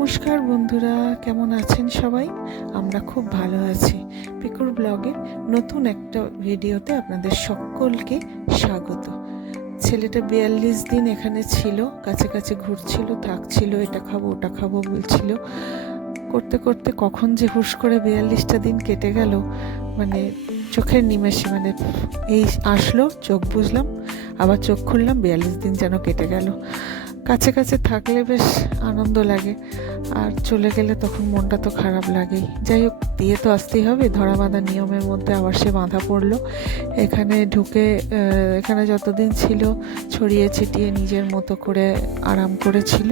নমস্কার বন্ধুরা, কেমন আছেন সবাই? আমরা খুব ভালো আছি। পিকুর ব্লগের নতুন একটা ভিডিওতে আপনাদের সকলকে স্বাগত। ছেলেটা 42 দিন এখানে ছিল, কাছে কাছে ঘুরছিল, থাকছিল, এটা খাবো ওটা খাবো বলছিল। করতে করতে কখন যে হুশ করে 42টা দিন কেটে গেল, মানে চোখের নিমেষে, মানে এই আসলো, চোখ বুঝলাম, আবার চোখ খুললাম, 42 দিন যেন কেটে গেল। কাছে কাছে থাকলে বেশ আনন্দ লাগে, আর চলে গেলে তখন মনটা তো খারাপ লাগেই। যাই হোক, দিয়ে তো আসতেই হবে, ধরা বাঁধা নিয়মের মধ্যে আবার সে বাঁধা পড়লো। এখানে ঢুকে এখানে যতদিন ছিল ছড়িয়ে ছিটিয়ে নিজের মতো করে আরাম করেছিল।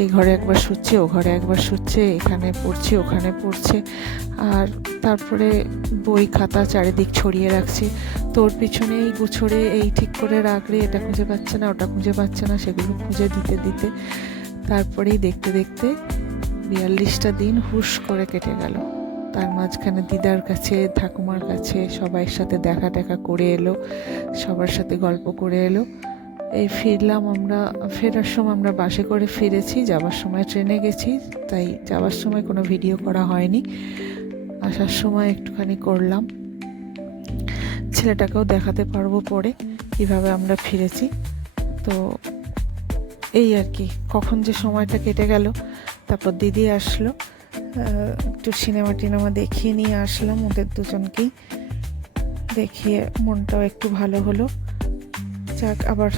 এই ঘরে একবার শুচ্ছে, ও ঘরে একবার শুচ্ছে, এখানে পড়ছে ওখানে পড়ছে, আর তারপরে বই খাতা চারিদিক ছড়িয়ে রাখছে। তোর পিছনে এই গুছড়ে এই ঠিক করে রাখলে, এটা খুঁজে পাচ্ছে না ওটা খুঁজে পাচ্ছে না, সেগুলো খুঁজে দিতে দিতে তারপরেই দেখতে দেখতে 42টা দিন হুশ করে কেটে গেল। তার মাঝখানে দিদার কাছে, ঠাকুমার কাছে সবাইয়ের সাথে দেখা টেকা করে এলো, সবার সাথে গল্প করে এলো। এই ফিরলাম আমরা, ফেরার সময় আমরা বাসে করে ফিরেছি, যাবার সময় ট্রেনে গেছি, তাই যাবার সময় কোনো ভিডিও করা হয়নি। আসার সময় একটুখানি করলাম, ছেলেটাকেও দেখাতে পারবো পরে কীভাবে আমরা ফিরেছি। তো এই আর কি, কখন যে সময়টা কেটে গেল। তারপর দিদি আসলো, একটু সিনেমা টিনেমা দেখিয়ে নিয়ে আসলাম ওদের দুজনকেই, দেখিয়ে মনটাও একটু ভালো হলো। যাক, আবার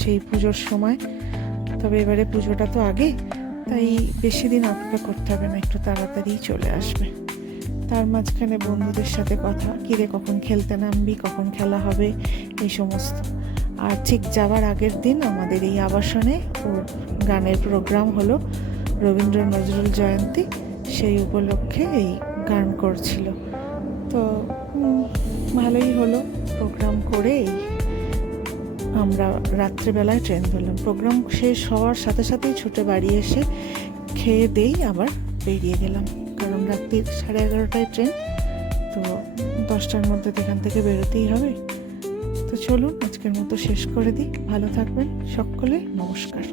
সেই পুজোর সময়, তবে এবারে পুজোটা তো আগে, তাই বেশি দিন অপেক্ষা করতে হবে না, একটু তাড়াতাড়ি চলে আসবে। তার মাঝখানে বন্ধুদের সাথে কথা, কিরে কখন খেলতে নামবি, কখন খেলা হবে, এই সমস্ত। আর ঠিক যাওয়ার আগের দিন আমাদের এই আবাসনে ওর গানের প্রোগ্রাম হলো, রবীন্দ্র নজরুল জয়ন্তী, সেই উপলক্ষে এই গান করছিল। তো ভালোই হলো, প্রোগ্রাম করে আমরা রাত্রেবেলায় ট্রেন ধরলাম। প্রোগ্রাম শেষ হওয়ার সাথে সাথেই ছুটে বাড়ি এসে খেয়ে দেই আবার বেরিয়ে গেলাম, কারণ রাত্রির 11:30টায় ট্রেন, তো 10টার মধ্যে এখান থেকে বেরোতেই হবে। তো চলুন আজকের মতো শেষ করে দিই। ভালো থাকবেন সকলে, নমস্কার।